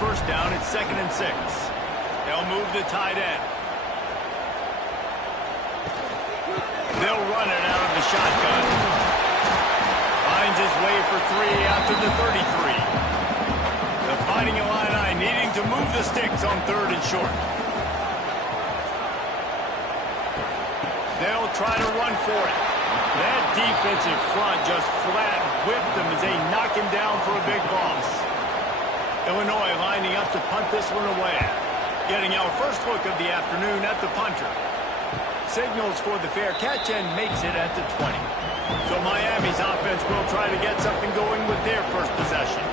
first down. It's 2nd and 6. They'll move the tight end. They'll run it out of the shotgun. Finds his way for 3 out to the 33. The Fighting Illini needing to move the sticks on 3rd and short. They'll try to run for it. That defensive front just flat whipped them as they knock him down for a big loss. Illinois lining up to punt this one away. Getting our first look of the afternoon at the punter. Signals for the fair catch and makes it at the 20. So Miami's offense will try to get something going with their first possession.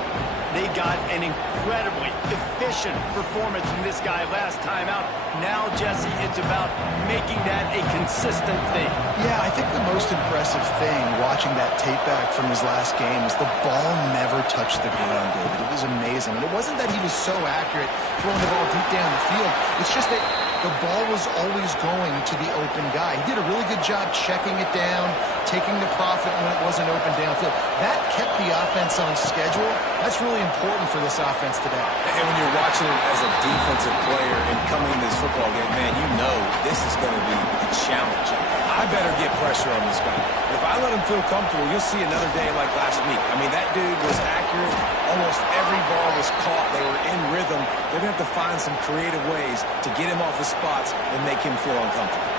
They got an incredibly efficient performance from this guy last time out. Now, Jesse, it's about making that a consistent thing. Yeah, I think the most impressive thing watching that tape back from his last game is the ball never touched the ground, David. It was amazing. And it wasn't that he was so accurate throwing the ball deep down the field. It's just that the ball was always going to the open guy. He did a really good job checking it down, taking the profit when it wasn't open downfield. That kept the offense on schedule. That's really important for this offense today. And when you're watching it as a defensive player and coming to this football game, man, you know this is going to be a challenge. I better get pressure on this guy. If I let him feel comfortable, you'll see another day like last week. I mean, that dude was accurate. Almost every ball was caught. They were in rhythm. They're going to have to find some creative ways to get him off his spots and make him feel uncomfortable.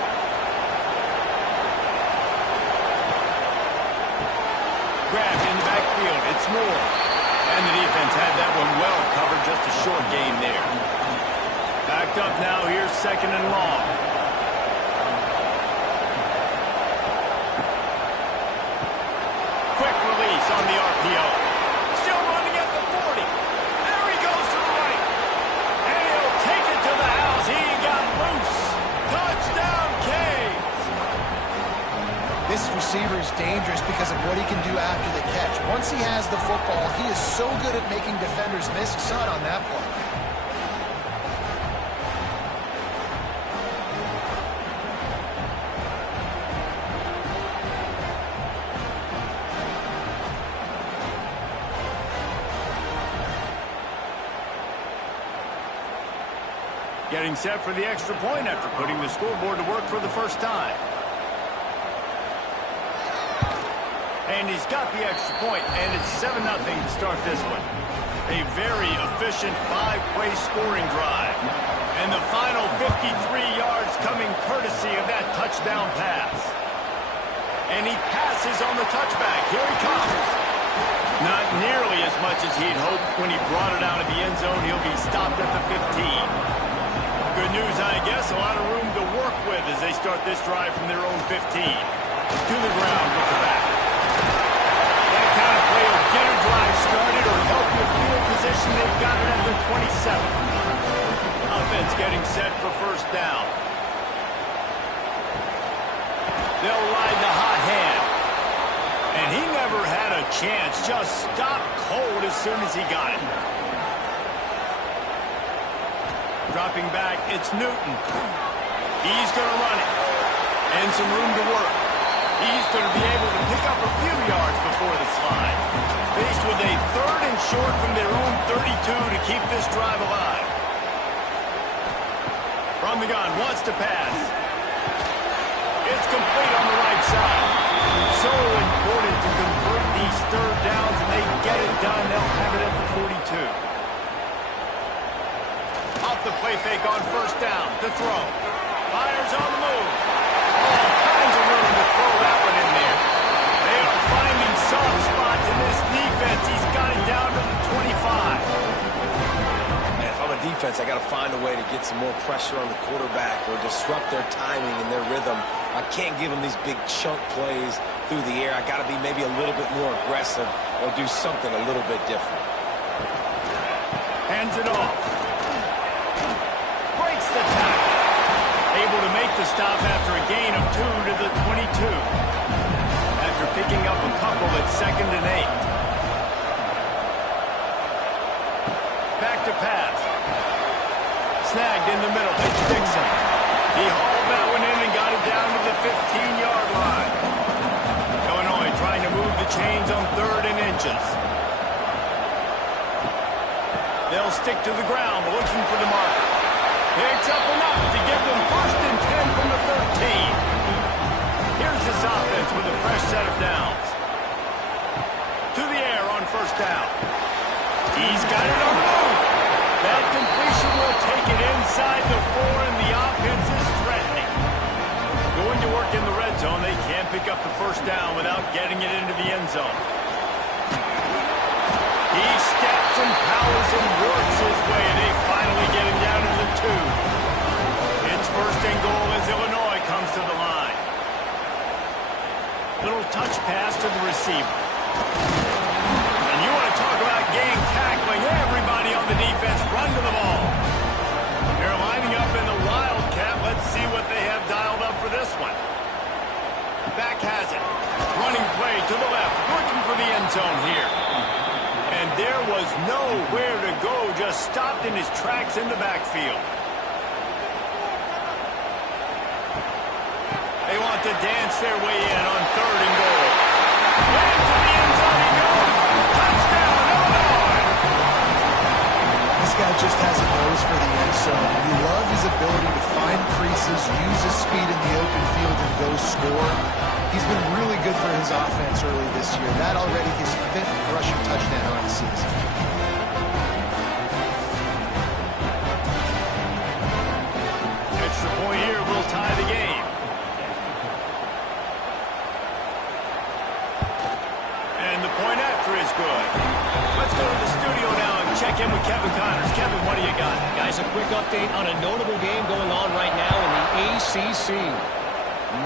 Grabbed in the backfield. It's Moore. And the defense had that one well covered. Just a short gain there. Backed up now. Here's 2nd and long. Quick release on the RPO. Still running at the 40. There he goes to the right. And he'll take it to the house. He got loose. Touchdown, Canes. This receiver is dangerous because of what he can do after the catch. Once he has the football, he is so good at making defenders miss. You saw it on that play. Getting set for the extra point after putting the scoreboard to work for the first time. And he's got the extra point, and it's 7-0 to start this one. A very efficient 5-play scoring drive. And the final 53 yards coming courtesy of that touchdown pass. And he passes on the touchback. Here he comes. Not nearly as much as he'd hoped when he brought it out of the end zone. He'll be stopped at the 15. Good news, I guess. A lot of room to work with as they start this drive from their own 15. To the ground with the back. That kind of play will get a drive started or help with field position. They've got it at the 27. Offense getting set for first down. They'll ride the hot hand. And he never had a chance. Just stopped cold as soon as he got it. Dropping back, it's Newton. He's going to run it. And some room to work. He's going to be able to pick up a few yards before the slide. Faced with a 3rd and short from their own 32 to keep this drive alive. From the gun, wants to pass. It's complete on the right side. So important to convert these 3rd downs, and they get it done. They'll have it at the 42. Off the play fake on first down. To throw. Fires on the move. All kinds of room to throw that one in there. They are finding soft spots in this defense. He's got it down to the 25. Man, if I'm a defense, I got to find a way to get some more pressure on the quarterback or disrupt their timing and their rhythm. I can't give them these big chunk plays through the air. I got to be maybe a little bit more aggressive or do something a little bit different. Hands it off. Breaks the tackle. Able to make the stop after a gain of 2 to the 22. After picking up a couple at 2nd and 8. Back to pass. Snagged in the middle. It's Dixon. He hauled that one in and got it down to the 15-yard line. Illinois trying to move the chains on 3rd and inches. They'll stick to the ground, looking for the marker. Picks up enough to give them 1st and 10 from the 13. Here's this offense with a fresh set of downs. To the air on 1st down. He's got it on the move. That completion will take it inside the 4, and the offense is threatening. Going to work in the red zone, they can't pick up the 1st down without getting it into the end zone. He steps and powers and works his way. They finally get him down to the 2. It's 1st and goal as Illinois comes to the line. Little touch pass to the receiver. And you want to talk about gang tackling. Everybody on the defense run to the ball. They're lining up in the Wildcat. Let's see what they have dialed up for this one. Back has it. Running play to the left. Looking for the end zone here. And there was nowhere to go. Just stopped in his tracks in the backfield. They want to dance their way in on 3rd and goal. Into the end zone he goes. Touchdown, Illinois! This guy just has a nose for the end zone. We love his ability to find creases, use his speed in the open field, and go score. He's been really good for his offense early this year. That already his 5th rushing touchdown on the season. Extra point here will tie the game. And the point after is good. Let's go to the studio now and check in with Kevin Connors. Kevin, what do you got? Guys, a quick update on a notable game going on right now in the ACC.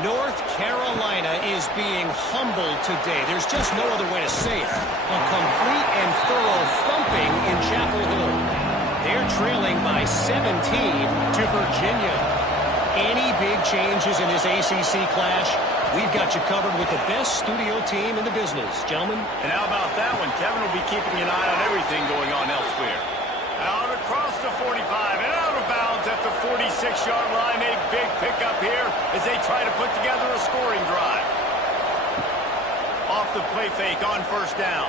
North Carolina is being humbled today. There's just no other way to say it. A complete and thorough thumping in Chapel Hill. They're trailing by 17 to Virginia. Any big changes in this ACC clash? We've got you covered with the best studio team in the business, gentlemen. And how about that one? Kevin will be keeping an eye on everything going on elsewhere. Out across the 45 and out of bounds at the 46-yard line. A big pickup here as they try to put together a scoring drive. Off the play fake on 1st down.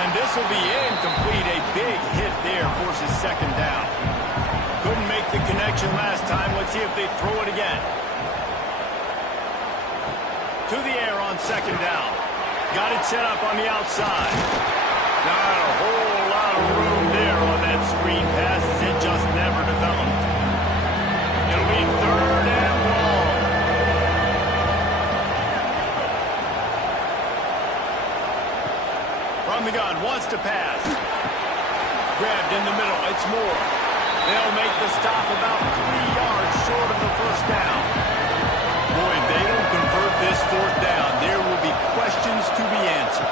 And this will be incomplete. A big hit there forces 2nd down. Couldn't make the connection last time. Let's see if they throw it again. To the air on 2nd down. Got it set up on the outside. Not a whole lot of room there on that screen pass as it just never developed. It'll be 3rd and long. From the gun, wants to pass. Grabbed in the middle, it's Moore. They'll make the stop about 3 yards short of the 1st down. Boy, if they don't convert this 4th down, there will be questions to be answered.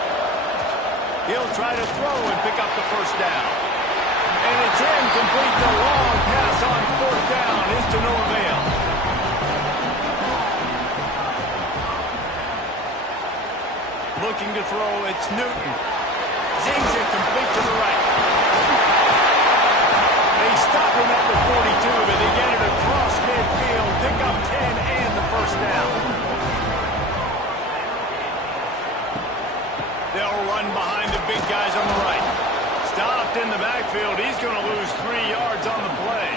He'll try to throw and pick up the 1st down. And it's incomplete. The long pass on 4th down is to no avail. Looking to throw, it's Newton. Zings it complete to the right. They stop him at the 42, but they get it across midfield. Pick up 10 and the 1st down. They'll run behind the big guys on the right. Stopped in the backfield. He's going to lose 3 yards on the play.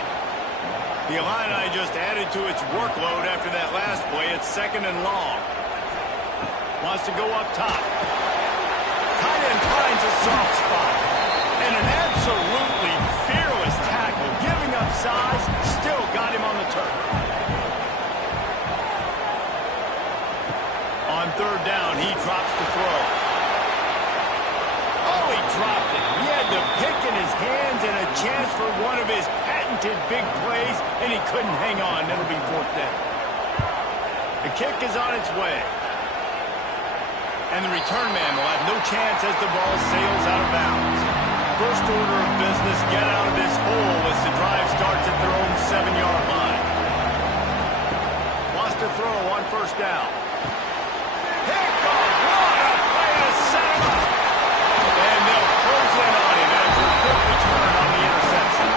The Illini just added to its workload after that last play. It's 2nd and long. Wants to go up top. Tight end finds a soft spot. And an absolutely fearless tackle. Giving up size, still got him on the turf. On 3rd down, he drops the throw. Oh, he dropped it. He had the pick in his hands and a chance for one of his patented big plays, and he couldn't hang on. That'll be 4th down. The kick is on its way. And the return man will have no chance as the ball sails out of bounds. First order of business, get out of this hole as the drive starts at their own 7-yard line. Wants to throw on 1st down. Pick off, what a play to set him up. And they'll close in on him after a quick return on the interception.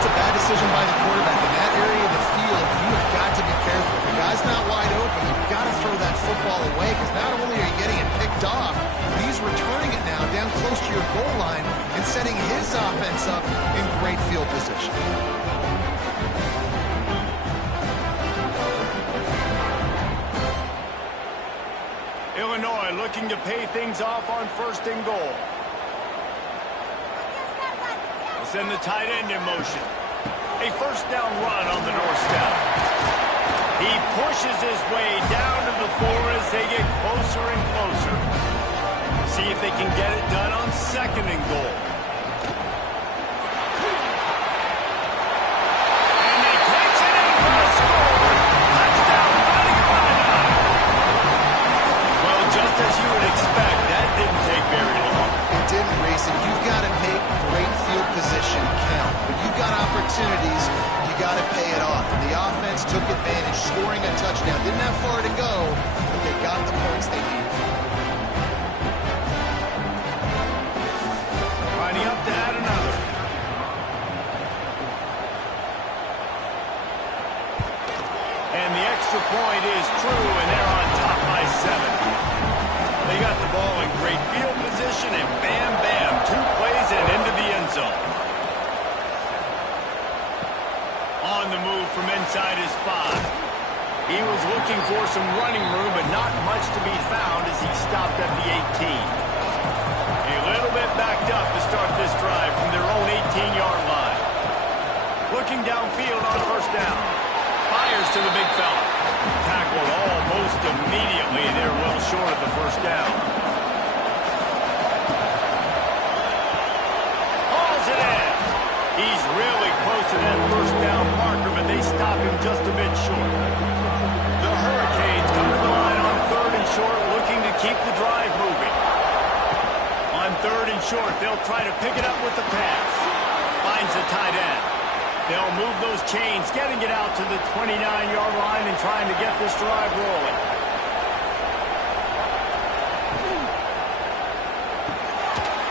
It's a bad decision by the quarterback. In that area of the field, you have got to be careful. If the guy's not wide open, you've got to throw that football away because not only are you getting it picked off, but he's returning it now down close to your goal line and setting his offense up in great field position. Illinois looking to pay things off on 1st and goal. They'll send the tight end in motion. A 1st down run on the doorstep. He pushes his way down to the 4 as they get closer and closer. See if they can get it done on 2nd and goal. And he takes it in for a score. Touchdown, Mighty Illini. Well, just as you would expect, that didn't take very long. It didn't, Grayson. You've got to make great field position count. When you've got opportunities, you got to pay it off. And the offense took advantage, scoring a touchdown. Didn't have far to go, but they got the points they needed. Lining up to add another. And the extra point is true, and they're on top by 7. They got the ball in great field position, and bam, bam, 2 plays and into the end zone. On the move from inside his 5. He was looking for some running room, but not much to be found as he stopped at the 18. A little bit backed up to start this drive from their own 18-yard line. Looking downfield on 1st down. Fires to the big fella. Tackled almost immediately. They're well short of the 1st down. Hauls it in. He's really close to that 1st down marker, but they stop him just a bit short. The Hurricanes come to the line on 3rd and short, looking to keep the drive moving. On 3rd and short, they'll try to pick it up with the pass. Finds the tight end. They'll move those chains, getting it out to the 29-yard line and trying to get this drive rolling.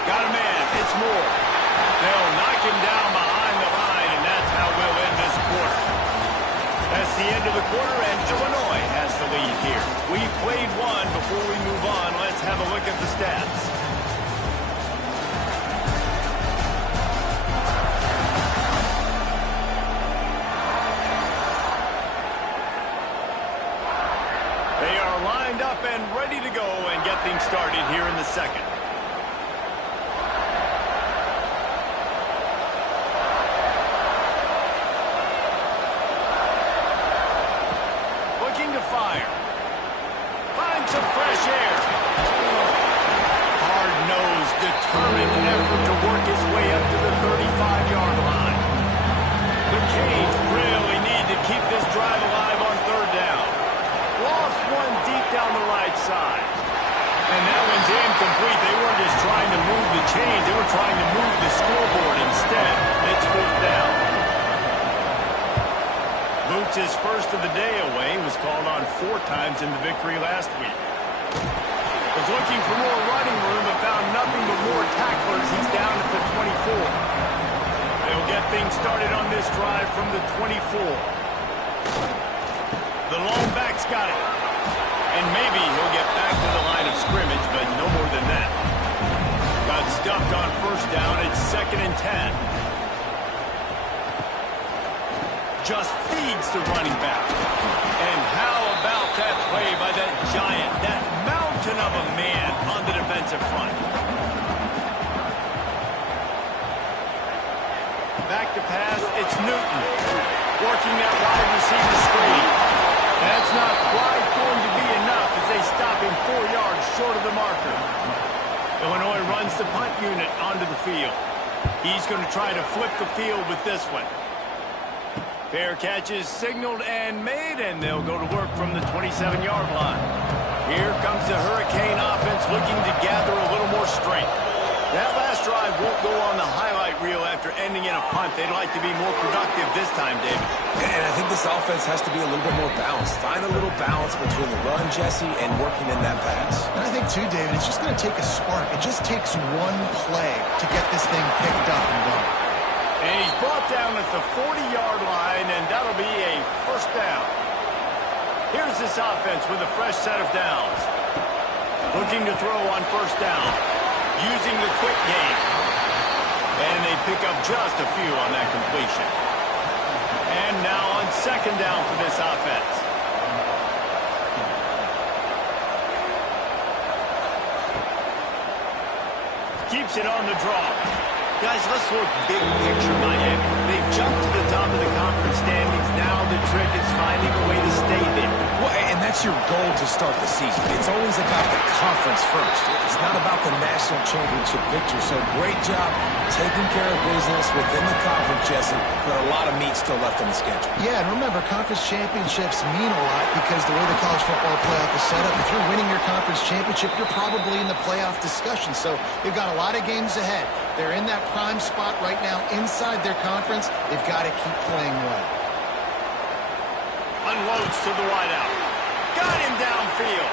Got a man. It's Moore. They'll knock him down behind the line, and that's how we'll end this quarter. That's the end of the quarter, and Illinois has the lead here. We've played one. Before we move on, let's have a look at the stats. They are lined up and ready to go and get things started here in the 2nd. Looking to fire. Find some fresh air. Hard-nosed, determined effort to work his way up to the 35-yard line. The Canes really need to keep this drive alive on 3rd down. Lost one deep down the right side. And that one's incomplete. They weren't just trying to move the chains. They were trying to move the scoreboard instead. It's 4th down. Boots' first of the day away was called on 4 times in the victory last week. Was looking for more running room but found nothing but more tacklers. He's down at the 24. They'll get things started on this drive from the 24. The lone back's got it. And maybe he'll get back to the line of scrimmage, but no more than that. Got stuffed on 1st down. It's 2nd and 10. Just feeds the running back. And how about that play by that giant, that mountain of a man on the defensive front? Back to pass, it's Newton. Working that wide receiver screen. That's not quite going to be enough as they stop him 4 yards short of the marker. Illinois runs the punt unit onto the field. He's going to try to flip the field with this one. Fair catches signaled and made, and they'll go to work from the 27-yard line. Here comes the Hurricane offense looking to gather a little more strength. That last drive won't go on the highlight reel after ending in a punt. They'd like to be more productive this time, David. And I think this offense has to be a little bit more balanced. Find a little balance between the run, Jesse, and working in that pass. And I think, too, David, it's just going to take a spark. It just takes one play to get this thing picked up and going. And he's brought down at the 40-yard line, and that'll be a 1st down. Here's this offense with a fresh set of downs. Looking to throw on 1st down. using the quick game. And they pick up just a few on that completion. And now on second down for this offense. Keeps it on the draw. Guys, let's look big picture Miami. They've jumped to the top of the conference standings. Now the trick is finding a way to stay there. Well, and that's your goal to start the season. It's always about the conference first. It's not about the national championship picture. So great job taking care of business within the conference, Jesse, but a lot of meat still left in the schedule. Yeah, and remember, conference championships mean a lot because the way the college football playoff is set up, if you're winning your conference championship, you're probably in the playoff discussion. So they've got a lot of games ahead. They're in that prime spot right now inside their conference. They've got to keep playing well. Unloads to the wideout. Got him downfield.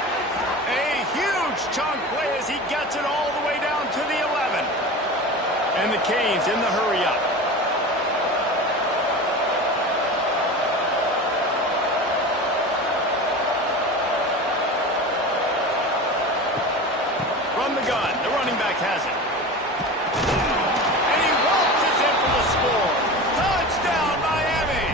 A huge chunk play as he gets it all the way down to the 11. And the Canes in the hurry-up. From the gun, the running back has it. And he waltzes in for the score. Touchdown, Miami!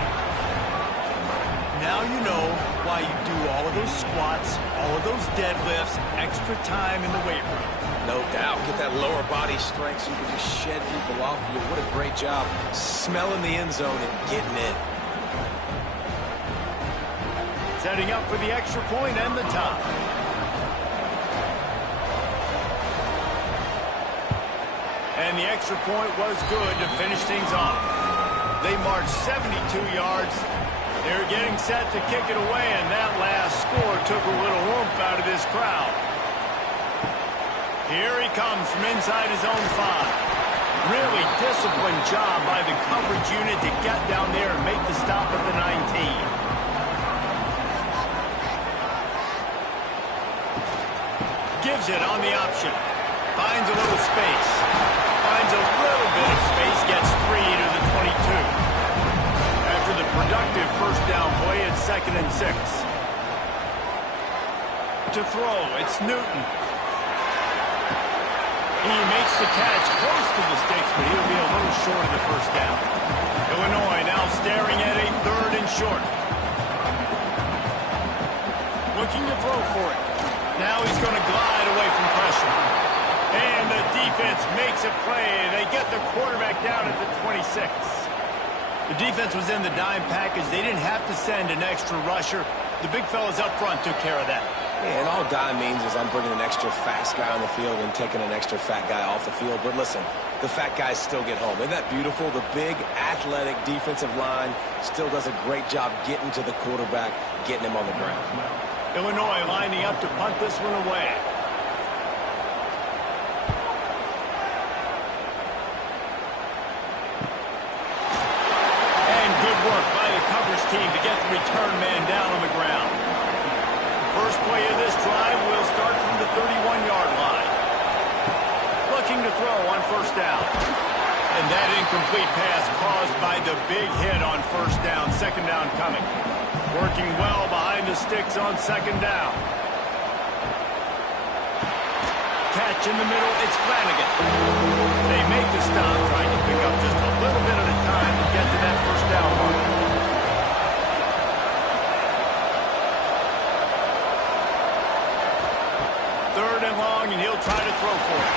Now you know why you do all of those squats, all of those deadlifts, extra time in the weight room. No doubt. Get that lower body strength so you can just shed people off you. What a great job smelling the end zone and getting in. Setting up for the extra point and the top. And the extra point was good to finish things off. They marched 72 yards. They're getting set to kick it away, and that last score took a little oomph out of this crowd. Here he comes from inside his own 5. Really disciplined job by the coverage unit to get down there and make the stop at the 19. Gives it on the option. Finds a little space. Finds a little bit of space. Gets 3 to the 22. After the productive first down play, it's 2nd and 6. To throw, it's Newton. He makes the catch close to the sticks, but he'll be a little short of the first down. Illinois now staring at a 3rd and short. Looking to throw for it. Now he's going to glide away from pressure. And the defense makes a play. They get the quarterback down at the 26. The defense was in the dime package. They didn't have to send an extra rusher. The big fellas up front took care of that. Yeah, and all dime means is I'm bringing an extra fast guy on the field and taking an extra fat guy off the field. But listen, the fat guys still get home. Isn't that beautiful? The big, athletic defensive line still does a great job getting to the quarterback, getting him on the ground. Illinois lining up to punt this one away. And good work by the coverage team to get the return man down on the ground. First play of this drive will start from the 31-yard line. Looking to throw on first down. And that incomplete pass caused by the big hit on first down. Second down coming. Working well behind the sticks on second down. Catch in the middle, it's Flanagan. They make the stop, trying to pick up just a little bit at a time to get to that first down mark. Third and long, and he'll try to throw for it.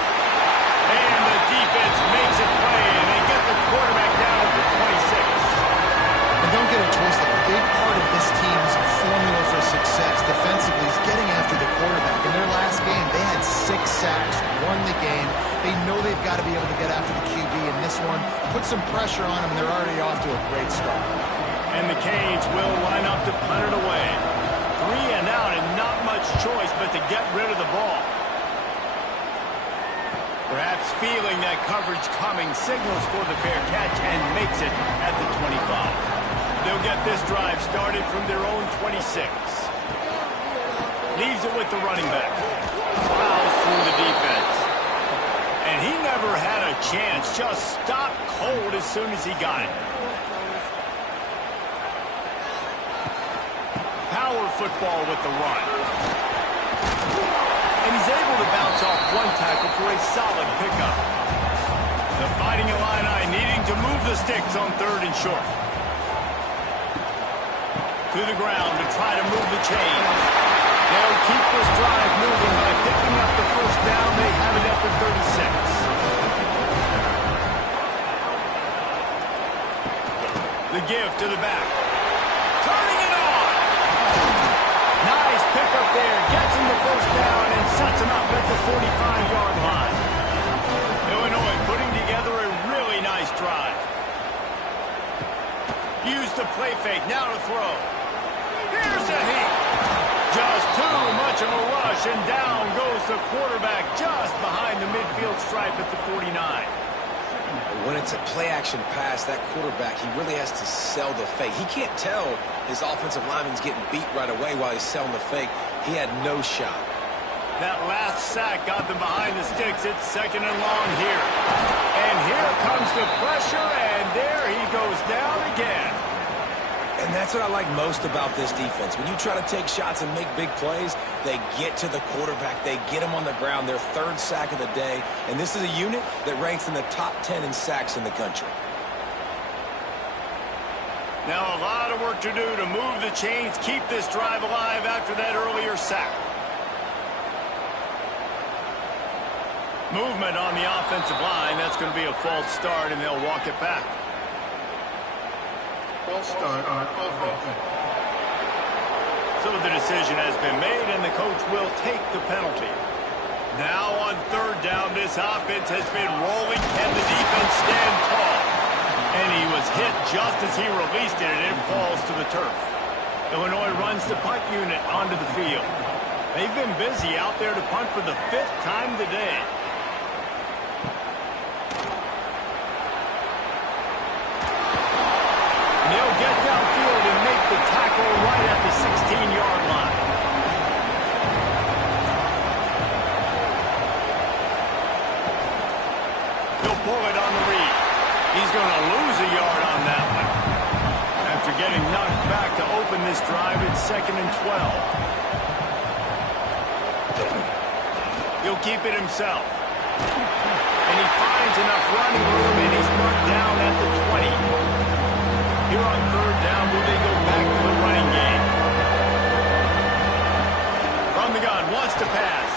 And the defense makes it play, and they get the quarterback down at the 26. And don't get it twisted. A big part of this team's formula for success defensively is getting after the quarterback. In their last game, they had 6 sacks, won the game. They know they've got to be able to get after the QB in this one. Put some pressure on them, and they're already off to a great start. And the Canes will line up to punt it away. 3 and out, and not much choice but to get rid of the ball. Perhaps feeling that coverage coming, signals for the fair catch and makes it at the 25. They'll get this drive started from their own 26. Leaves it with the running back. Fouls through the defense. And he never had a chance. Just stopped cold as soon as he got it. Power football with the run. And he's able to bounce off one tackle for a solid pickup. The Fighting Illini needing to move the sticks on 3rd and short. To the ground to try to move the chains. They'll keep this drive moving by picking up the first down. They have it at the 36. The give to the back. Turning it on. Nice pickup there. Gets him the first down and sets him up at the 45-yard line. Illinois putting together a really nice drive. Use the play fake. Now to throw. Here's a hit. Just too much of a rush, and down goes the quarterback just behind the midfield stripe at the 49. When it's a play-action pass, that quarterback, he really has to sell the fake. He can't tell his offensive lineman's getting beat right away while he's selling the fake. He had no shot. That last sack got them behind the sticks. It's 2nd and long here. And here comes the pressure, and there he goes down again. And that's what I like most about this defense. When you try to take shots and make big plays, they get to the quarterback. They get him on the ground. Their 3rd sack of the day. And this is a unit that ranks in the top 10 in sacks in the country. Now a lot of work to do to move the chains, keep this drive alive after that earlier sack. Movement on the offensive line. That's going to be a false start, and they'll walk it back. False start on offense. So the decision has been made, and the coach will take the penalty. Now on 3rd down, this offense has been rolling. Can the defense stand tall? And he was hit just as he released it, and it falls to the turf. Illinois runs the punt unit onto the field. They've been busy out there to punt for the 5th time today. They'll get downfield and make the tackle right at the 16-yard line. He'll pull it on the read. He's going to lose a yard on that one. After getting knocked back to open this drive, it's 2nd and 12. He'll keep it himself. And he finds enough running room, and he's marked down at the 20. Here on 3rd down, will they go back to the running game? From the gun, wants to pass.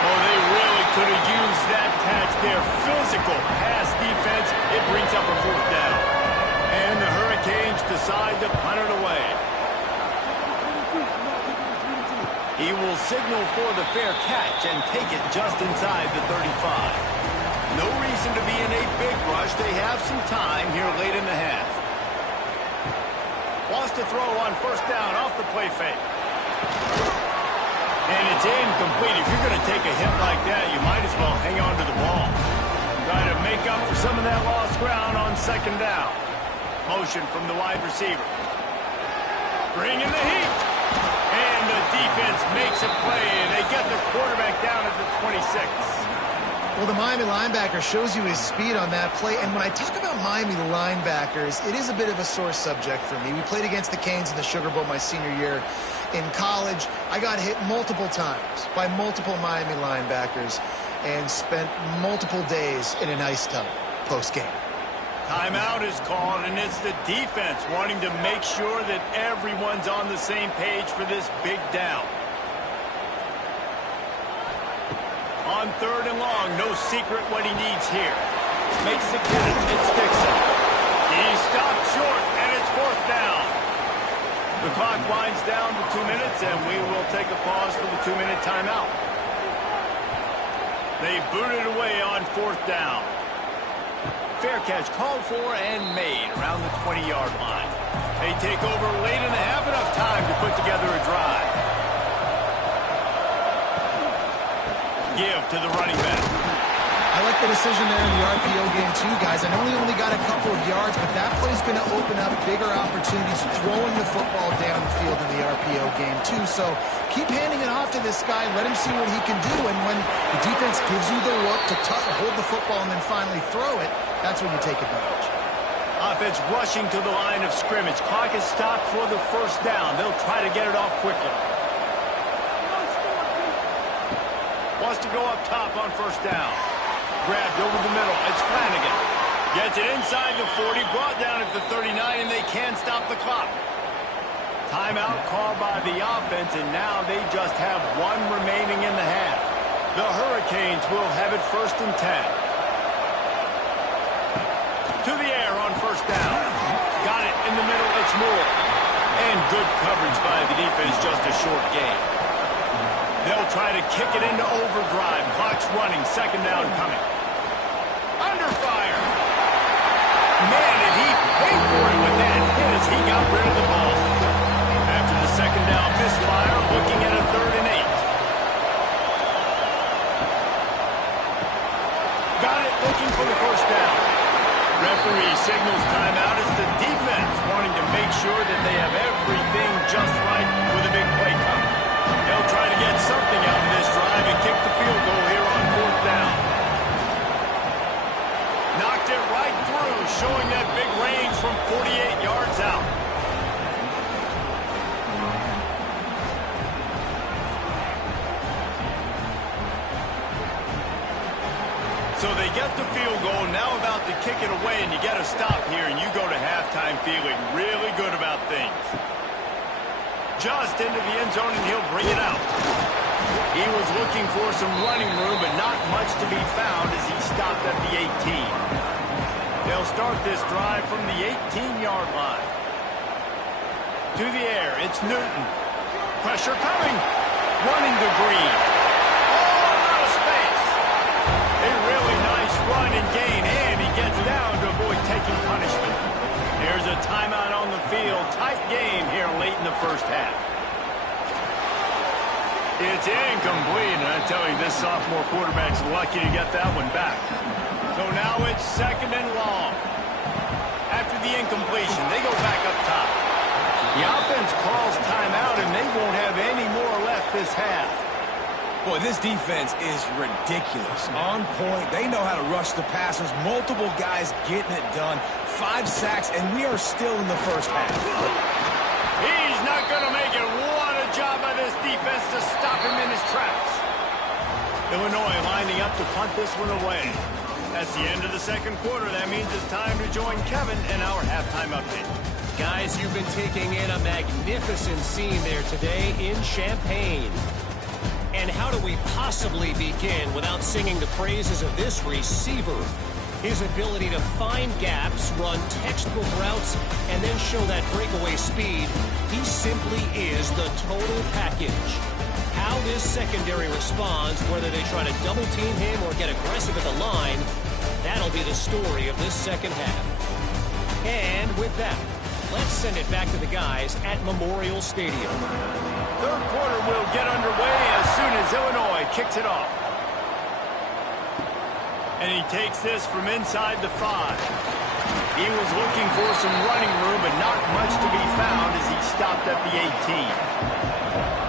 Oh, they really could have used that catch there. Physical pass defense. It brings up a 4th down. And the Hurricanes decide to punt it away. He will signal for the fair catch and take it just inside the 35. No reason to be in a big rush. They have some time here late in the half. Wants to throw on 1st down off the play fake. And it's incomplete. If you're going to take a hit like that, you might as well hang on to the ball. Try to make up for some of that lost ground on 2nd down. Motion from the wide receiver. Bring in the heat. And the defense makes a play, and they get the quarterback down at the 26. Well, the Miami linebacker shows you his speed on that play. And when I talk about Miami linebackers, it is a bit of a sore subject for me. We played against the Canes in the Sugar Bowl my senior year in college. I got hit multiple times by multiple Miami linebackers and spent multiple days in an ice tub post-game. Timeout is called, and it's the defense wanting to make sure that everyone's on the same page for this big down. On 3rd and long, no secret what he needs here. Makes the catch, it sticks him. He stopped short, and it's 4th down. The clock winds down to 2 minutes, and we will take a pause for the 2-minute timeout. They booted away on 4th down. Fair catch called for and made around the 20-yard line. They take over late in the half, enough time to put together a drive. Give to the running back. I like the decision there in the RPO game too, guys. I know he only got a couple of yards, but that play's going to open up bigger opportunities throwing the football downfield in the RPO game too. So keep handing it off to this guy. Let him see what he can do. And when the defense gives you the look to hold the football and then finally throw it, that's when you take advantage. Offense rushing to the line of scrimmage. Clock is stopped for the 1st down. They'll try to get it off quickly. Wants to go up top on first down. Grabbed over the middle. It's Flanagan. Gets it inside the 40, brought down at the 39, and they can't stop the clock. Timeout called by the offense, and now they just have one remaining in the half. The Hurricanes will have it 1st and 10. To the air on first down. Got it in the middle. It's Moore. And good coverage by the defense, just a short gain. They'll try to kick it into overdrive. Clock's running. 2nd down coming. Under fire. Man, did he pay for it with that hit as he got rid of the ball. After the 2nd down misfire, looking at a 3rd and 8. Got it, looking for the 1st down. Referee signals timeout. It's the defense wanting to make sure that they have everything just right with a big play coming. They'll try to get something out of this drive and kick the field goal here on 4th down. Knocked it right through, showing that big range from 48 yards out. So they get the field goal, now about to kick it away, and you get a stop here, and you go to halftime feeling really good about things. Just into the end zone, and he'll bring it out. He was looking for some running room, but not much to be found as he stopped at the 18. They'll start this drive from the 18-yard line. To the air, it's Newton. Pressure coming. Running to Green. All out of space. A really nice run and gain, and he gets down to avoid taking punishment. There's a timeout on the field. Tight game here late in the 1st half. It's incomplete, and I tell you, this sophomore quarterback's lucky to get that one back. So now it's 2nd and long. After the incompletion, they go back up top. The offense calls timeout, and they won't have any more left this half. Boy, this defense is ridiculous. On point. They know how to rush the passers. Multiple guys getting it done. 5 sacks, and we are still in the 1st half. He's not going to make it. What a job by this defense to stop him in his tracks. Illinois lining up to punt this one away. That's the end of the 2nd quarter. That means it's time to join Kevin in our halftime update. Guys, you've been taking in a magnificent scene there today in Champaign. And how do we possibly begin without singing the praises of this receiver? His ability to find gaps, run textbook routes, and then show that breakaway speed. He simply is the total package. How this secondary responds, whether they try to double team him or get aggressive at the line, that'll be the story of this 2nd half. And with that, let's send it back to the guys at Memorial Stadium. 3rd quarter will get underway as soon as Illinois kicks it off. And he takes this from inside the 5. He was looking for some running room, but not much to be found as he stopped at the 18.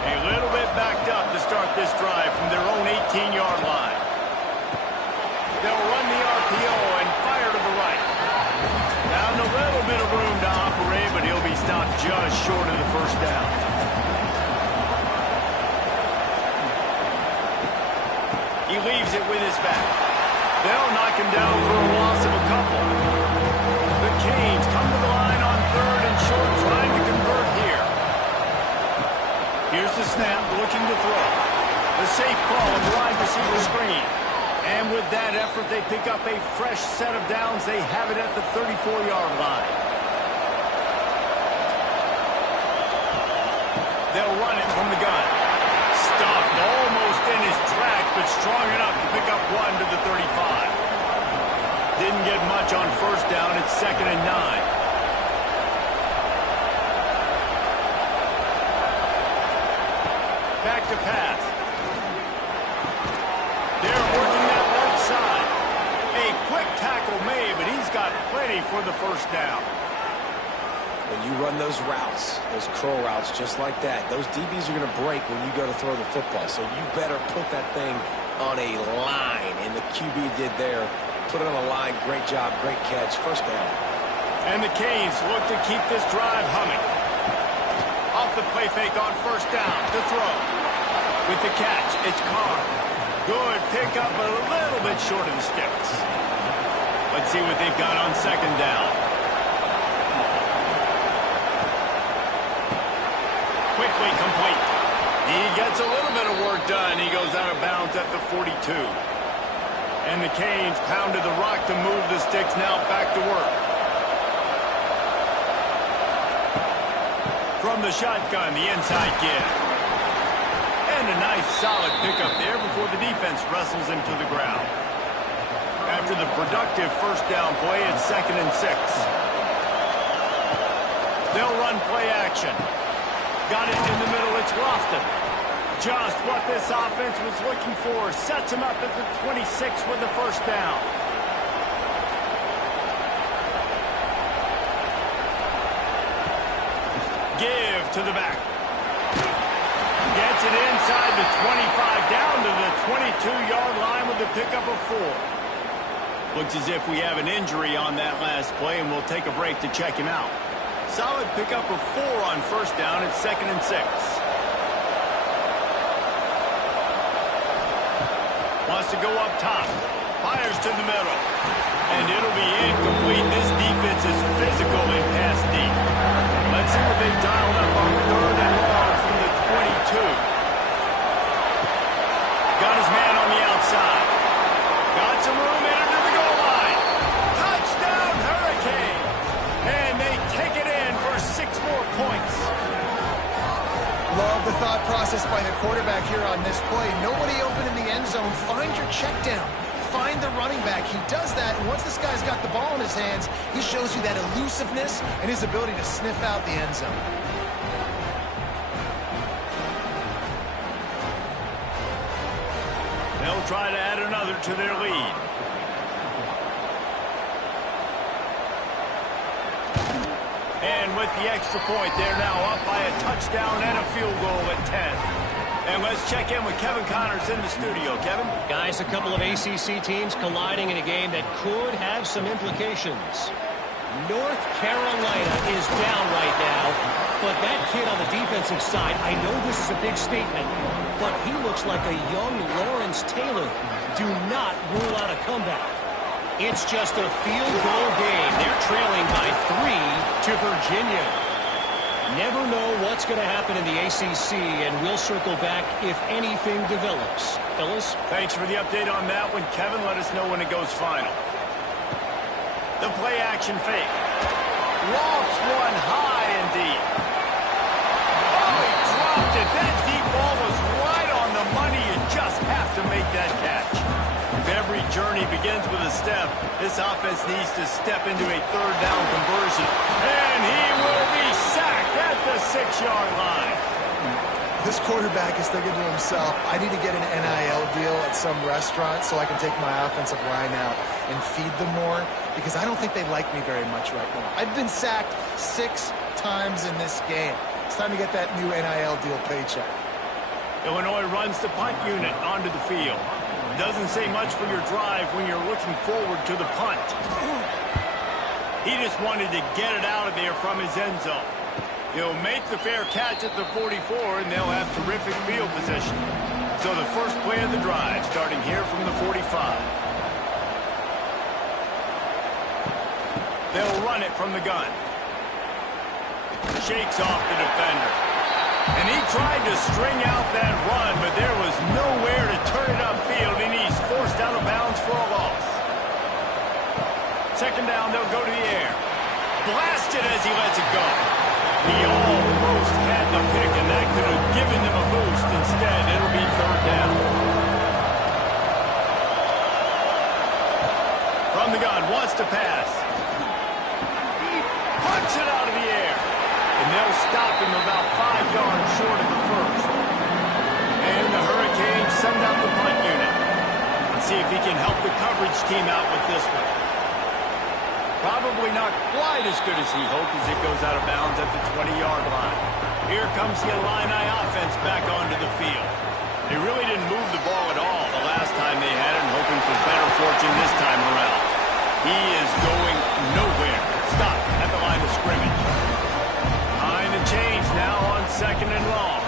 A little bit backed up to start this drive from their own 18-yard line. They'll run the RPO and fire to the right. Found a little bit of room to operate, but he'll be stopped just short of the 1st down. He leaves it with his back. They'll knock him down for a loss of a couple. The Canes come to the line on 3rd and short, trying to convert here. Here's the snap, looking to throw. The safe call on the wide receiver screen. And with that effort, they pick up a fresh set of downs. They have it at the 34-yard line. They'll run it from the gun. Stopped almost in his tracks, but strong enough to pick up 1 to the 35. Didn't get much on 1st down. It's 2nd and 9. Back to pass. They're working that left side. A quick tackle made, but he's got plenty for the 1st down. When you run those routes, those curl routes just like that, those DBs are going to break when you go to throw the football. So you better put that thing on a line, and the QB did there. Put it on a line. Great job, great catch. 1st down. And the Canes look to keep this drive humming. Off the play fake on 1st down to throw. With the catch, it's Carr. Good pick up, but a little bit short of the sticks. Let's see what they've got on second down. Quickly complete. He gets a little bit of work done. He goes out of bounds at the 42. And the Canes pounded the rock to move the sticks. Now back to work. From the shotgun, the inside give. And a nice solid pickup there before the defense wrestles him to the ground. After the productive first down play, it's 2nd and 6. They'll run play action. Got it in the middle, it's Lofton. Just what this offense was looking for. Sets him up at the 26 with the first down. Give to the back. Gets it inside the 25, down to the 22-yard line with the pickup of 4. Looks as if we have an injury on that last play, and we'll take a break to check him out. Solid pickup of 4 on first down. It's 2nd and 6. Wants to go up top. Fires to the middle. And it'll be incomplete. This defense is physical in pass deep. Let's see what they've dialed up on 3rd and long from the 22. Got his man on the outside. Got some room in under the goal line. Touchdown, Hurricane. And they take it in for 6 more points. Love the thought process by the quarterback here on this play. Nobody open in the end zone. Find your check down. Find the running back. He does that, and once this guy's got the ball in his hands, he shows you that elusiveness and his ability to sniff out the end zone. They'll try to add another to their lead. And with the extra point, they're now up by a touchdown and a field goal at 10. And let's check in with Kevin Connors in the studio. Kevin? Guys, a couple of ACC teams colliding in a game that could have some implications. North Carolina is down right now, but that kid on the defensive side, I know this is a big statement, but he looks like a young Lawrence Taylor. Do not rule out a comeback. It's just a field goal game. They're trailing by 3 to Virginia. Never know what's going to happen in the ACC, and we'll circle back if anything develops. Fellas? Thanks for the update on that one, Kevin. Let us know when it goes final. The play action fake. Lofts one high and deep. Oh, he dropped it. That deep ball was right on the money. You just have to make that catch. If every journey begins with a step, this offense needs to step into a 3rd down conversion. And he will be sacked at the 6-yard line. This quarterback is thinking to himself, I need to get an NIL deal at some restaurant so I can take my offensive line out and feed them more, because I don't think they like me very much right now. I've been sacked 6 times in this game. It's time to get that new NIL deal paycheck. Illinois runs the punt unit onto the field. Doesn't say much for your drive when you're looking forward to the punt. He just wanted to get it out of there from his end zone. He'll make the fair catch at the 44, and they'll have terrific field position. So the first play of the drive, starting here from the 45. They'll run it from the gun. Shakes off the defender. And he tried to string out that run, but there was nowhere to turn it upfield, and he's forced out of bounds for a loss. 2nd down, they'll go to the air. Blasted as he lets it go. He almost had the pick, and that could have given them a boost. Instead, it'll be 3rd down. From the gun, wants to pass. Punts it out of the air. And they'll stop him about 5 yards short of the first. And the Hurricanes send out the punt unit. Let's see if he can help the coverage team out with this one. Probably not quite as good as he hoped as it goes out of bounds at the 20-yard line. Here comes the Illini offense back onto the field. They really didn't move the ball at all the last time they had it, hoping for better fortune this time around. He is going nowhere. Stop at the line of scrimmage. Behind the chains now on 2nd and long.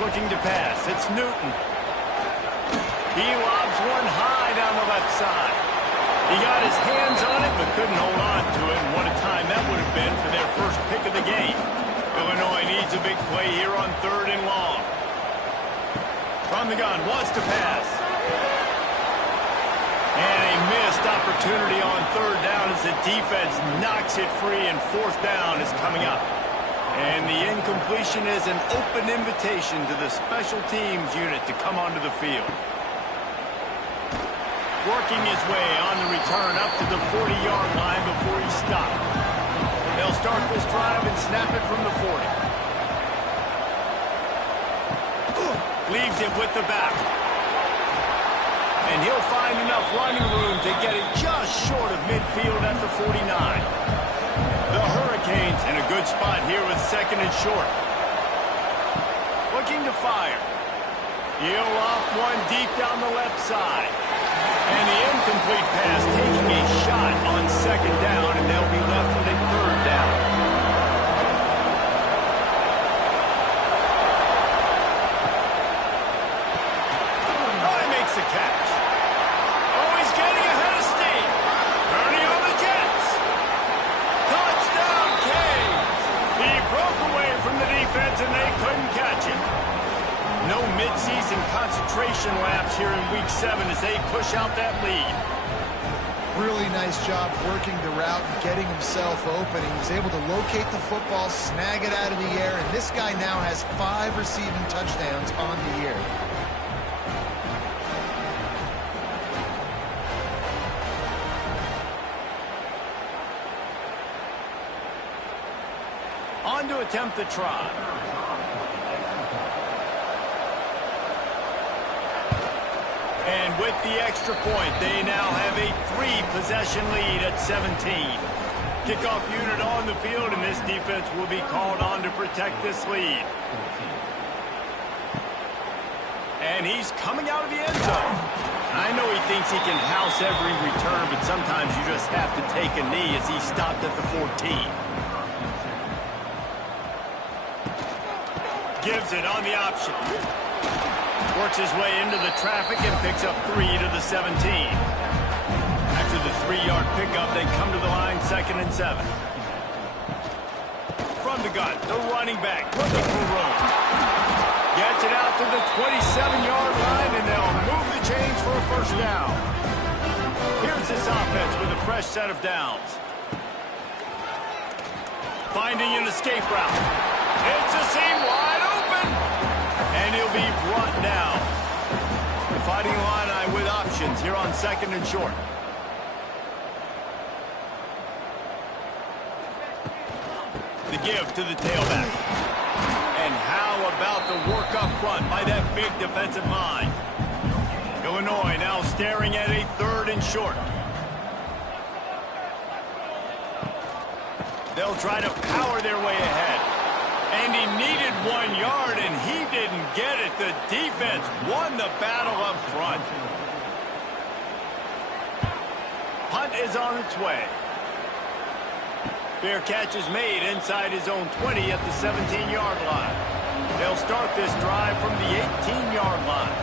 Looking to pass. It's Newton. He lobs one high down the left side. He got his hands on it, but couldn't hold on to it. And what a time that would have been for their first pick of the game. Illinois needs a big play here on 3rd and long. From the gun, wants to pass. And a missed opportunity on 3rd down as the defense knocks it free, and 4th down is coming up. And the incompletion is an open invitation to the special teams unit to come onto the field. Working his way on the return up to the 40-yard line before he stopped. They'll start this drive and snap it from the 40. Leaves it with the back. And he'll find enough running room to get it just short of midfield at the 49. The Hurricanes in a good spot here with 2nd and short. Looking to fire. He'll off one deep down the left side. And the incomplete pass taking a shot on 2nd down, and they'll be left with a 3rd down. Oh, he makes the catch. Oh, he's getting ahead of steam. Turning on the Jets. Touchdown, Canes. He broke away from the defense, and they couldn't catch him. No midseason concentration laps here in Week 7 as they push out that lead. Really nice job working the route and getting himself open. He was able to locate the football, snag it out of the air, and this guy now has 5 receiving touchdowns on the year. On to attempt the try. And with the extra point, they now have a 3-possession lead at 17. Kickoff unit on the field, and this defense will be called on to protect this lead. And he's coming out of the end zone. I know he thinks he can house every return, but sometimes you just have to take a knee as he stopped at the 14. Gives it on the option. Works his way into the traffic and picks up 3 to the 17. After the 3-yard pickup, they come to the line 2nd and 7. From the gun, the running back looking for room. Gets it out to the 27-yard line, and they'll move the chains for a 1st down. Here's this offense with a fresh set of downs. Finding an escape route. It's a seam wide open. And he'll be brought down. The Fighting Illini with options here on 2nd and short. The give to the tailback. And how about the work up front by that big defensive line? Illinois now staring at a 3rd and short. They'll try to power their way ahead. And he needed 1 yard, and he didn't get it. The defense won the battle up front. Punt is on its way. Fair catch is made inside his own 20 at the 17-yard line. They'll start this drive from the 18-yard line.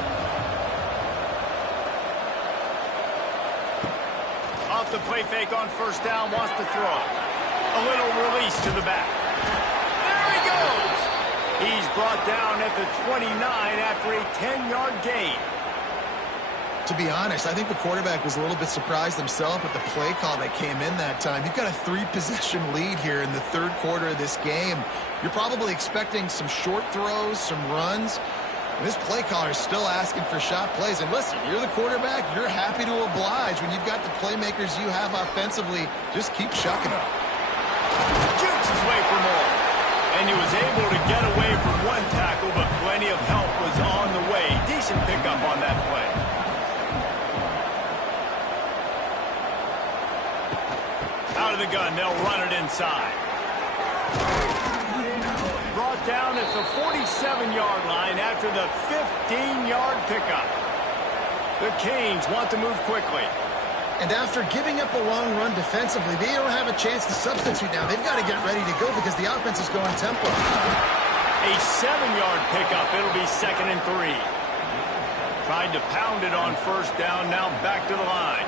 Off the play fake on 1st down, wants to throw. A little release to the back. Goes. He's brought down at the 29 after a 10-yard gain. To be honest, I think the quarterback was a little bit surprised himself at the play call that came in that time. You've got a 3-possession lead here in the 3rd quarter of this game. You're probably expecting some short throws, some runs. And this play caller is still asking for shot plays. And listen, you're the quarterback. You're happy to oblige. When you've got the playmakers you have offensively, just keep chucking them. Jukes his way for more. And he was able to get away from one tackle, but plenty of help was on the way. Decent pickup on that play. Out of the gun, they'll run it inside. Brought down at the 47-yard line after the 15-yard pickup. The Canes want to move quickly. And after giving up a long run defensively, they don't have a chance to substitute now. They've got to get ready to go because the offense is going tempo. A 7-yard pickup. It'll be 2nd and 3. Tried to pound it on first down, now back to the line.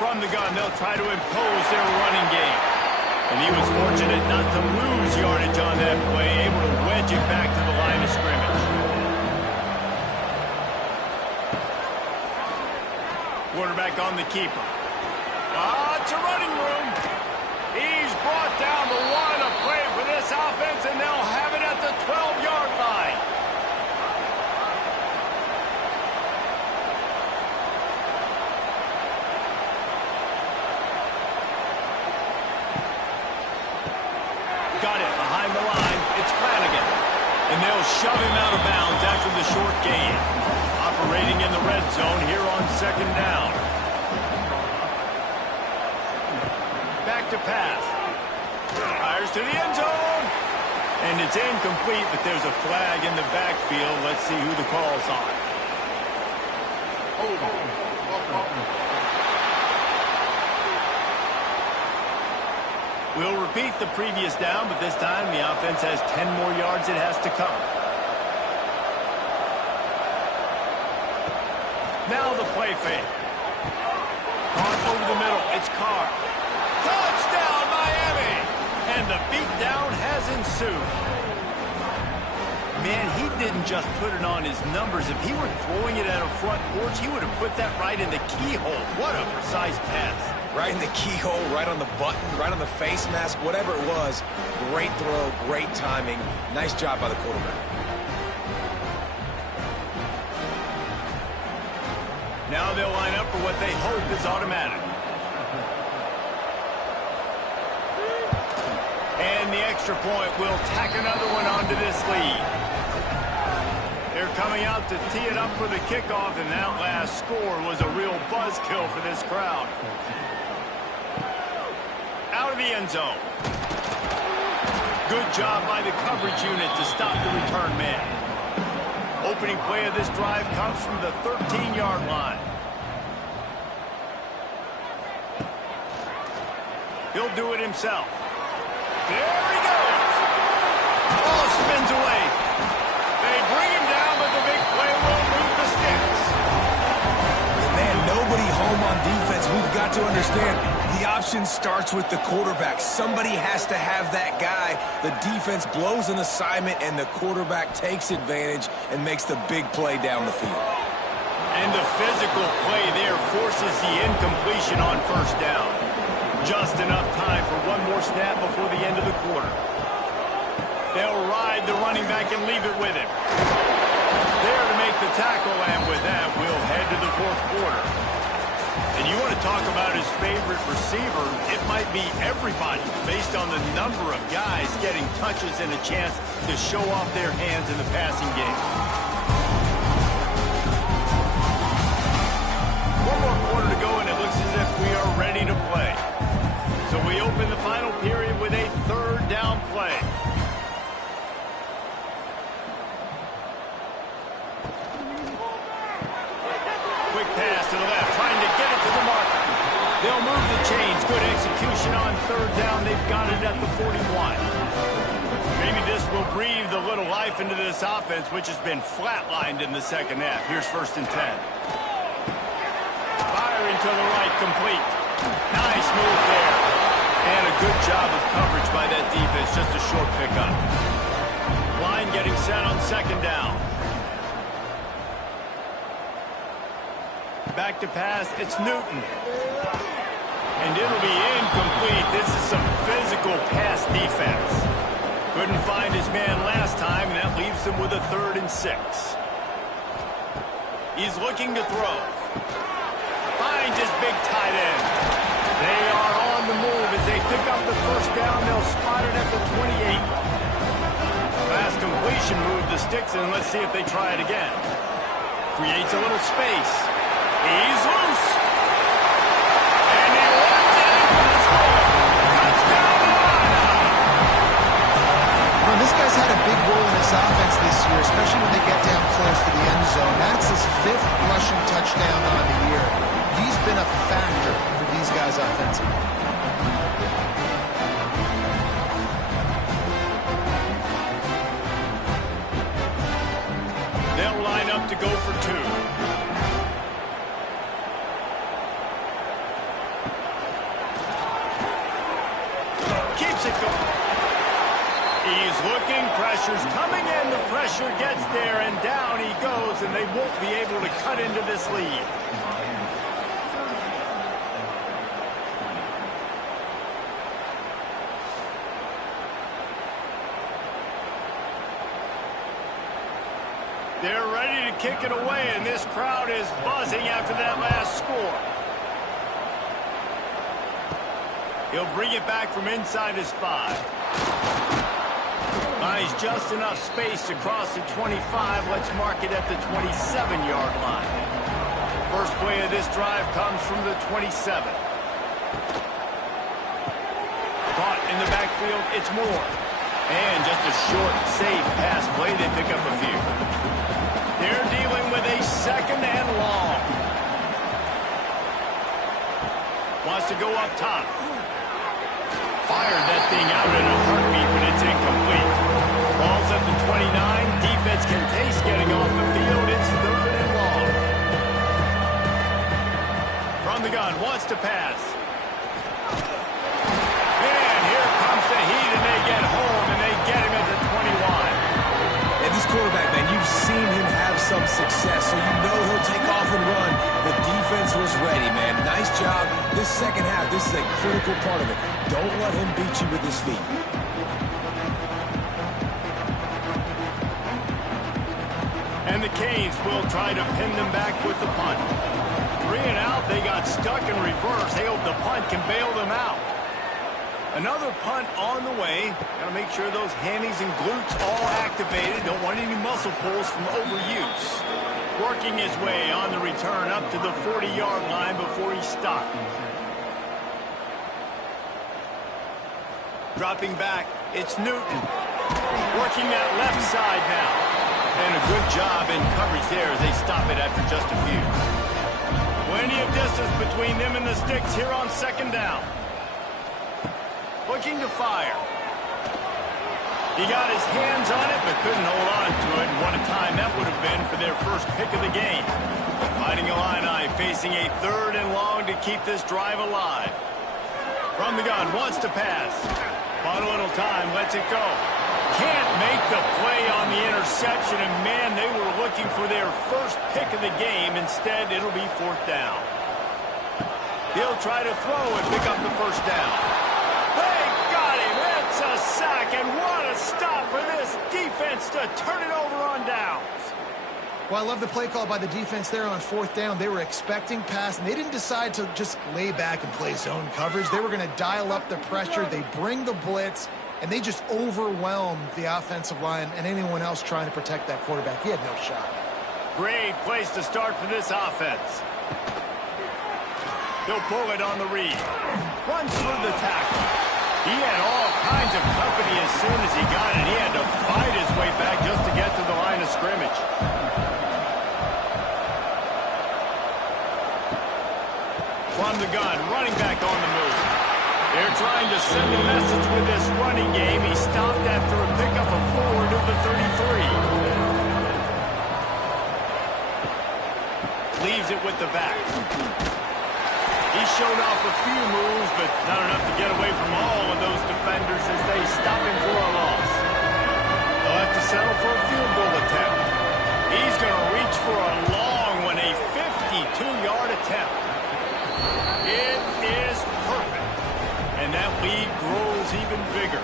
From the gun, they'll try to impose their running game. And he was fortunate not to lose yardage on that play, able to wedge it back to the line of scrimmage. Quarterback on the keeper. It's a running room. He's brought down the line of play for this offense, and they'll have it at the 12-yard line. Got it behind the line. It's Flanagan. And they'll shove him out of bounds after the short gain. Operating in the red zone here on second down. Back to pass. Fires to the end zone. And it's incomplete, but there's a flag in the backfield. Let's see who the call's on. We'll repeat the previous down, but this time the offense has 10 more yards it has to cover. Now the play fake. Caught over the middle. It's Carr. Touchdown, Miami! And the beatdown has ensued. Man, he didn't just put it on his numbers. If he were throwing it at a front porch, he would have put that right in the keyhole. What a precise pass. Right in the keyhole, right on the button, right on the face mask, whatever it was. Great throw, great timing. Nice job by the quarterback. Now they'll line up for what they hope is automatic. And the extra point will tack another one onto this lead. They're coming out to tee it up for the kickoff, and that last score was a real buzzkill for this crowd. Out of the end zone. Good job by the coverage unit to stop the return man. Opening play of this drive comes from the 13-yard line. He'll do it himself. There he goes. Ball spins away. They bring him down, but the big play will move the sticks. Man, nobody home on defense. We've got to understand the option starts with the quarterback. Somebody has to have that guy. The defense blows an assignment, and the quarterback takes advantage and makes the big play down the field. And the physical play there forces the incompletion on first down. Just enough time for one more snap before the end of the quarter. They'll ride the running back and leave it with him. There to make the tackle, and with that, we'll head to the fourth quarter. And you want to talk about his favorite receiver, it might be everybody based on the number of guys getting touches and a chance to show off their hands in the passing game. One more quarter to go, and it looks as if we are ready to play. So we open the final period with a third down play. Quick pass to the left, trying to get it to the marker. They'll move the chains. Good execution on third down. They've got it at the 41. Maybe this will breathe a little life into this offense, which has been flatlined in the second half. Here's 1st and 10. Firing to the right, complete. Nice move there. And a good job of coverage by that defense. Just a short pickup. Line getting set on second down. Back to pass. It's Newton. And it'll be incomplete. This is some physical pass defense. Couldn't find his man last time, and that leaves him with a 3rd and 6. He's looking to throw. Finds his big tight end. They are on the move as they pick up the first down. They'll spot it at the 28. Fast completion moved the sticks, and let's see if they try it again. Creates a little space. He's loose. And he runs it into the score. Touchdown, Nevada. Well, this guy's had a big role in this offense this year, especially when they get down close to the end zone. That's his 5th rushing touchdown on the year. He's been a factor for these guys offensively. They'll line up to go for two. Keeps it going. He's looking, pressure's coming in, the pressure gets there, and down he goes, and they won't be able to cut into this lead. They're ready to kick it away, and this crowd is buzzing after that last score. He'll bring it back from inside his 5. Buys just enough space to cross the 25. Let's mark it at the 27-yard line. First play of this drive comes from the 27. Caught in the backfield, it's Moore. And just a short, safe pass play. They pick up a few. They're dealing with a second and long. Wants to go up top. Fired that thing out in a heartbeat, but it's incomplete. Ball's at the 29. Defense can taste getting off the field. It's third and long. From the gun, wants to pass. And here comes the heat, and they get home, and they get him at the 21. And this quarterback, man, you've seen him have some success, so you know he'll take off and run. The defense was ready, man. Nice job. This second half, this is a critical part of it. Don't let him beat you with his feet. And the Canes will try to pin them back with the punt. 3 and out, they got stuck in reverse. They hope the punt can bail them out. Another punt on the way. Got to make sure those hammies and glutes all activated. Don't want any muscle pulls from overuse. Working his way on the return up to the 40-yard line before he stopped. Dropping back, it's Newton. Working that left side now. And a good job in coverage there as they stop it after just a few. Plenty of distance between them and the sticks here on second down. Looking to fire. He got his hands on it, but couldn't hold on to it. And what a time that would have been for their first pick of the game. Fighting Illini facing a third and long to keep this drive alive. From the gun, wants to pass. Bought a little time, lets it go. Can't make the play on the interception, and man, they were looking for their first pick of the game. Instead, it'll be fourth down. He'll try to throw and pick up the first down. They got him. It's a sack, and what a stop for this defense to turn it over on downs. Well, I love the play call by the defense there on fourth down. They were expecting pass, and they didn't decide to just lay back and play zone coverage. They were going to dial up the pressure. They bring the blitz, and they just overwhelmed the offensive line and anyone else trying to protect that quarterback. He had no shot. Great place to start for this offense. He'll pull it on the read. Runs through the tackle. He had all kinds of company as soon as he got it. He had to fight his way back just to get to the line of scrimmage. From the gun, running back on the move. They're trying to send a message with this running game. He stopped after a pickup of 4 to the 33. Leaves it with the back. He showed off a few moves, but not enough to get away from all of those defenders as they stop him for a loss. They'll have to settle for a field goal attempt. He's going to reach for a long one, a 52-yard attempt. It is perfect. And that lead grows even bigger.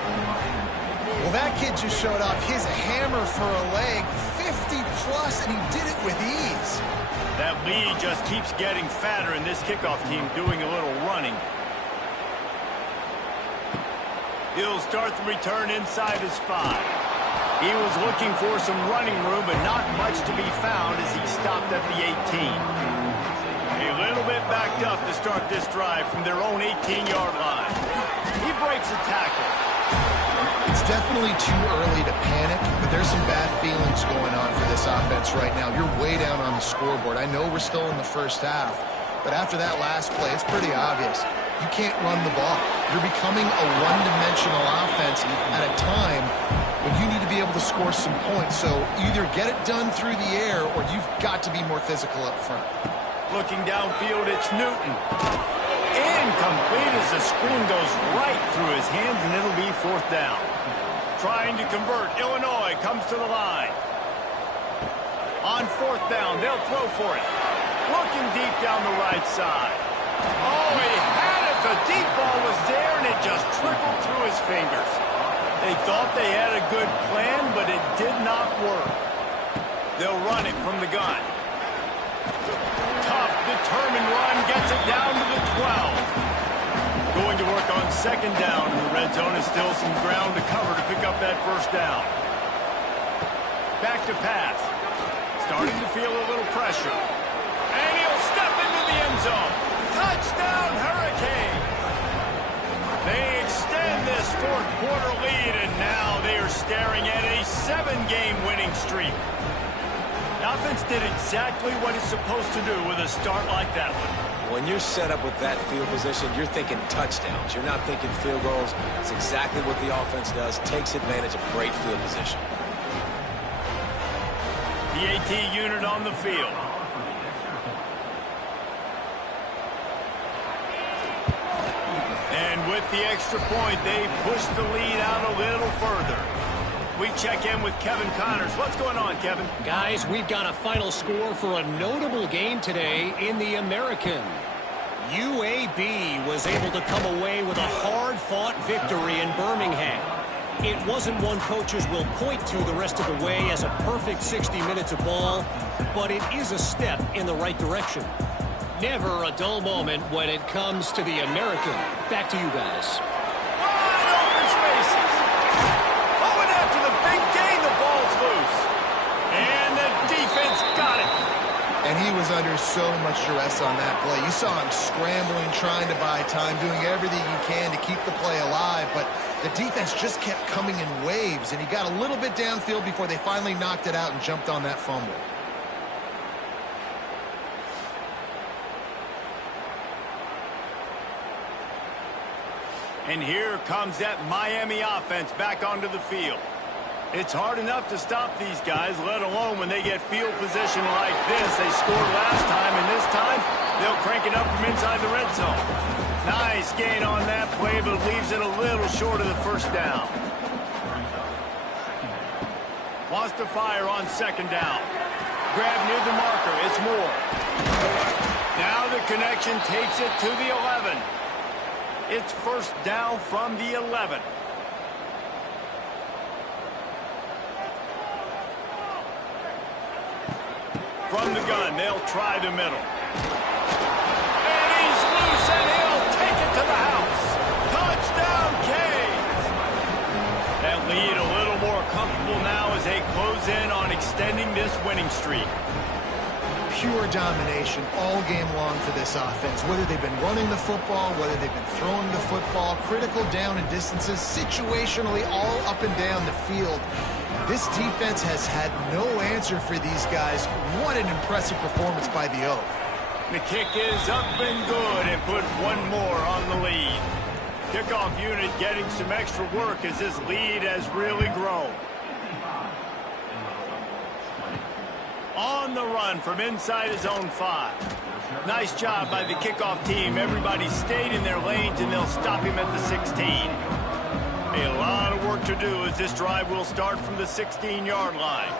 Well, that kid just showed off his hammer for a leg, 50-plus, and he did it with ease. That lead just keeps getting fatter, and this kickoff team doing a little running. He'll start the return inside his 5. He was looking for some running room, but not much to be found as he stopped at the 18. A little bit backed up to start this drive from their own 18-yard line. He breaks a tackle. It's definitely too early to panic, but there's some bad feelings going on for this offense right now. You're way down on the scoreboard. I know we're still in the first half, but after that last play, it's pretty obvious. you can't run the ball. You're becoming a one-dimensional offense at a time when you need to be able to score some points. So either get it done through the air or you've got to be more physical up front. Looking downfield, it's Newton. Incomplete as the screen goes right through his hands, and it'll be 4th down. Trying to convert, Illinois comes to the line. On 4th down, they'll throw for it. Looking deep down the right side. Oh, he had it. The deep ball was there, and it just trickled through his fingers. They thought they had a good plan, but it did not work. They'll run it from the gun. Tough, determined run, gets it down to the 12. Going to work on 2nd down. In the red zone is still some ground to cover to pick up that 1st down. Back to pass. Starting to feel a little pressure. And he'll step into the end zone. Touchdown, Hurricane! They extend this 4th quarter lead, and now they are staring at a 7-game winning streak. The offense did exactly what it's supposed to do with a start like that one. When you're set up with that field position, you're thinking touchdowns. You're not thinking field goals. It's exactly what the offense does. Takes advantage of great field position. The AT unit on the field. And with the extra point, they push the lead out a little further. We check in with Kevin Connors. What's going on, Kevin? Guys, we've got a final score for a notable game today in the American. UAB was able to come away with a hard-fought victory in Birmingham. It wasn't one coaches will point to the rest of the way as a perfect 60 minutes of ball, but it is a step in the right direction. Never a dull moment when it comes to the American. Back to you guys. Wide open spaces. Oh, and after the big gain, the ball's loose. And the defense got it. And he was under so much duress on that play. You saw him scrambling, trying to buy time, doing everything he can to keep the play alive, but the defense just kept coming in waves, and he got a little bit downfield before they finally knocked it out and jumped on that fumble. And here comes that Miami offense back onto the field. It's hard enough to stop these guys, let alone when they get field position like this. They scored last time, and this time they'll crank it up from inside the red zone. Nice gain on that play, but leaves it a little short of the 1st down. Wants to fire on 2nd down. Grab near the marker. It's Moore. Now the connection takes it to the 11. It's 1st down from the 11. From the gun, they'll try the middle. And he's loose, and he'll take it to the house. Touchdown, Canes! That lead a little more comfortable now as they close in on extending this winning streak. Pure domination all game long for this offense. Whether they've been running the football, whether they've been throwing the football, critical down and distances, situationally all up and down the field. This defense has had no answer for these guys. What an impressive performance by the Oak. The kick is up and good, and put one more on the lead. Kickoff unit getting some extra work as this lead has really grown. On the run from inside his own 5. Nice job by the kickoff team. Everybody stayed in their lanes, and they'll stop him at the 16. A lot of work to do as this drive will start from the 16-yard line.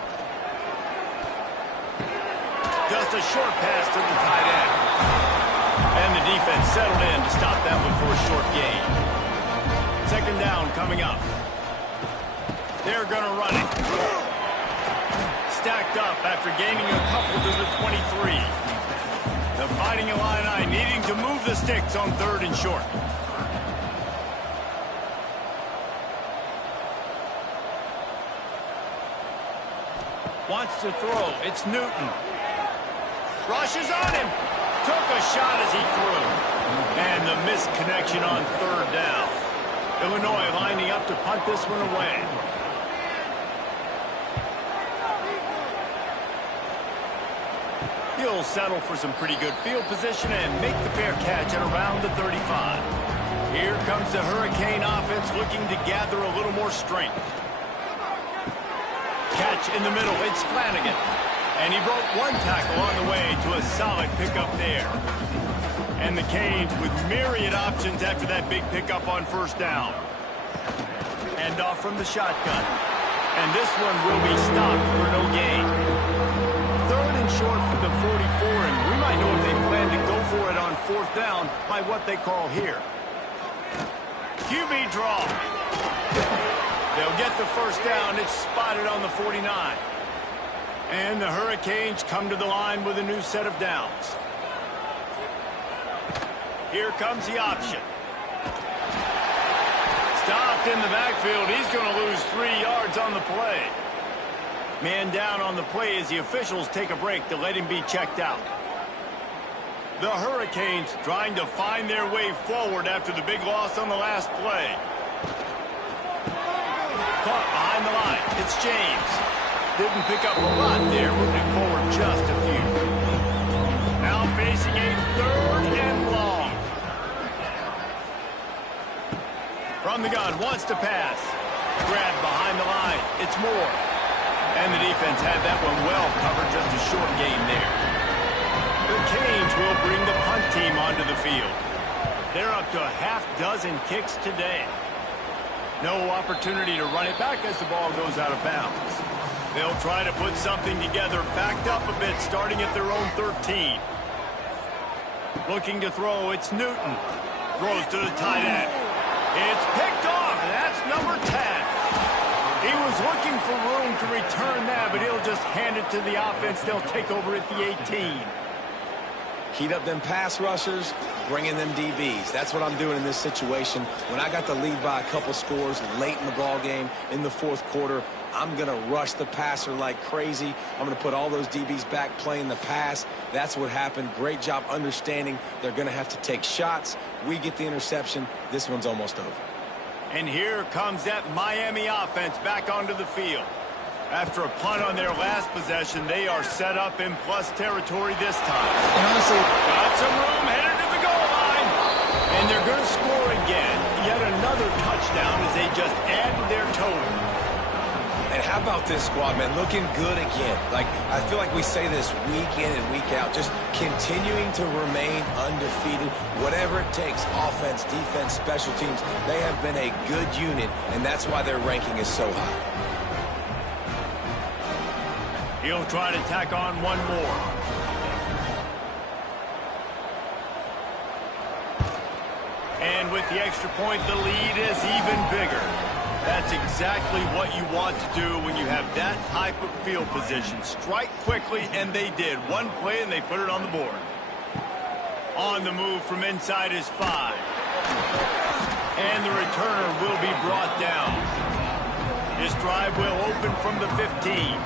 Just a short pass to the tight end. And the defense settled in to stop that one for a short gain. 2nd down coming up. They're going to run it. Stacked up after gaining a couple to the 23. The Fighting Illini needing to move the sticks on 3rd and short. Wants to throw. It's Newton. Rushes on him. Took a shot as he threw. And the missed connection on 3rd down. Illinois lining up to punt this one away. He'll settle for some pretty good field position and make the fair catch at around the 35. Here comes the Hurricane offense looking to gather a little more strength. Catch in the middle. It's Flanagan. And he broke one tackle on the way to a solid pickup there. And the Canes with myriad options after that big pickup on first down. And off from the shotgun. And this one will be stopped for no gain. Third and short for the 44, and we might know if they plan to go for it on fourth down by what they call here. QB draw. They'll get the first down. It's spotted on the 49. And the Hurricanes come to the line with a new set of downs. Here comes the option. Stopped in the backfield. He's going to lose 3 yards on the play. Man down on the play as the officials take a break to let him be checked out. The Hurricanes trying to find their way forward after the big loss on the last play. Caught behind the line. It's James. Didn't pick up a lot there, moving forward just a few. Now facing a third and long. From the gun, wants to pass. Grab behind the line. It's Moore. And the defense had that one well covered, just a short gain there. The Canes will bring the punt team onto the field. They're up to a half-dozen kicks today. No opportunity to run it back as the ball goes out of bounds. They'll try to put something together, backed up a bit, starting at their own 13. Looking to throw, it's Newton. Throws to the tight end. It's picked off, and that's number 10. He was looking for room to return that, but he'll just hand it to the offense. They'll take over at the 18. Heat up them pass rushers, bring in them DBs. That's what I'm doing in this situation. When I got the lead by a couple scores late in the ball game, in the fourth quarter, I'm going to rush the passer like crazy. I'm going to put all those DBs back playing the pass. That's what happened. Great job understanding they're going to have to take shots. We get the interception. This one's almost over. And here comes that Miami offense back onto the field. After a punt on their last possession, they are set up in plus territory this time. And honestly, got some room, headed to the goal line. And they're going to score again. Yet another touchdown as they just add to their total. And how about this squad, man? Looking good again. Like, I feel like we say this week in and week out. Just continuing to remain undefeated. Whatever it takes, offense, defense, special teams. They have been a good unit, and that's why their ranking is so high. He'll try to tack on one more. And with the extra point, the lead is even bigger. That's exactly what you want to do when you have that type of field position. Strike quickly, and they did. One play, and they put it on the board. On the move from inside is 5. And the returner will be brought down. His drive will open from the 15.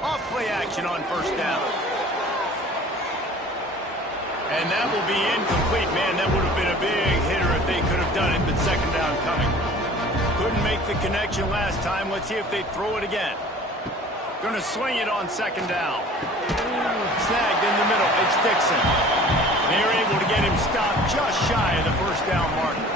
Off-play action on first down. And that will be incomplete. Man, that would have been a big hitter if they could have done it, but second down coming. Couldn't make the connection last time. Let's see if they throw it again. Going to swing it on second down. Snagged in the middle. It's Dixon. They're able to get him stopped just shy of the first down marker.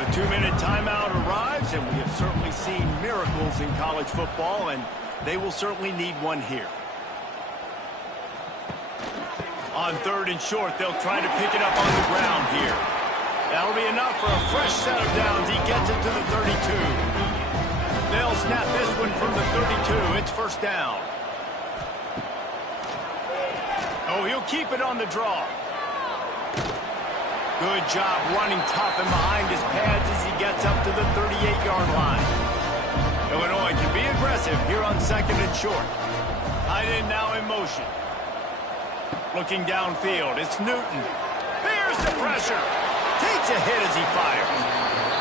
The 2-minute timeout arrives, and we have certainly seen miracles in college football, and they will certainly need one here. On third and short, they'll try to pick it up on the ground here. That'll be enough for a fresh set of downs. He gets it to the 32. They'll snap this one from the 32. It's first down. Oh, he'll keep it on the draw. Good job running tough and behind his pads as he gets up to the 38-yard line. Illinois can be aggressive here on second and short. Tight end now in motion. Looking downfield, it's Newton. Bears the pressure. Takes a hit as he fires.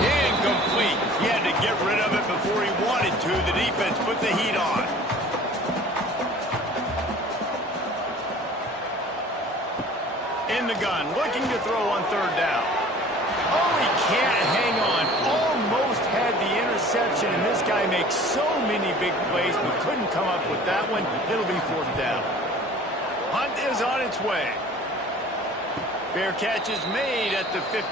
Incomplete. He had to get rid of it before he wanted to. The defense put the heat on. In the gun, looking to throw on third down. Oh, he can't hang on. Almost had the interception, and this guy guy makes so many big plays, but couldn't come up with that one. It'll be 4th down. Hunt is on its way. Fair catch is made at the 50.